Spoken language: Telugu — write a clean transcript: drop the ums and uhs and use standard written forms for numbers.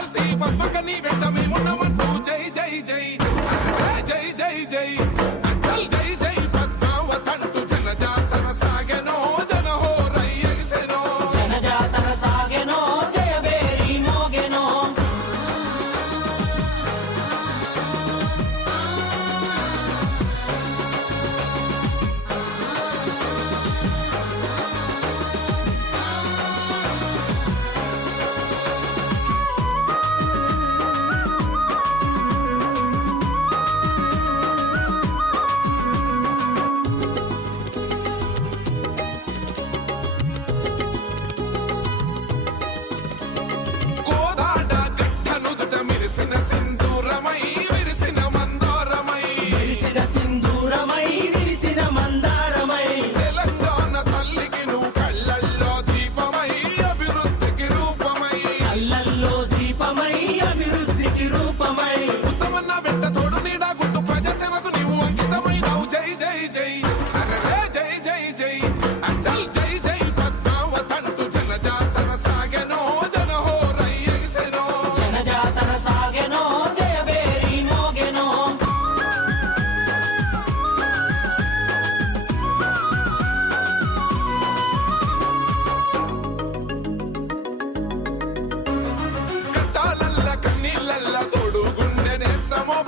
కలిసి పక్కని వెంట మేమున్నామంటూ జై జై జై జై జై జై చల్ జై జై పద్మావతంటూ జనజాతర సాగెనో జనహోరై ఎగిసెనో జనజాతర సాగెనో జయబేరి మోగెనో కోదాడ గట్టనుదుట మెరిసిన సింధూరమై విరిసిన మందారమై విరిసిన సింధూరమై విరిసిన మందారమై తెలంగాణ తల్లికి నువ్వు కళ్ళల్లో దీపమై అభివృద్ధికి రూపమై కళ్ళల్లో దీపమై అభివృద్ధికి రూపమై ఉత్తమన్న వెంట తోడు నీడా గుట్టు ప్రజాసేవకు నీవు అంకితమైనావు జై జై జై అరే జై జై జై అచల్ జై జై పద్మావతంటూ జనజాతర సాగెనో జనహోరై ఎగిసెనో జనజాతర సాగెనో జయబేరి మోగెనో కష్టాలల్ల కన్నీళ్ళల్ల తోడు గుండె నేస్తమో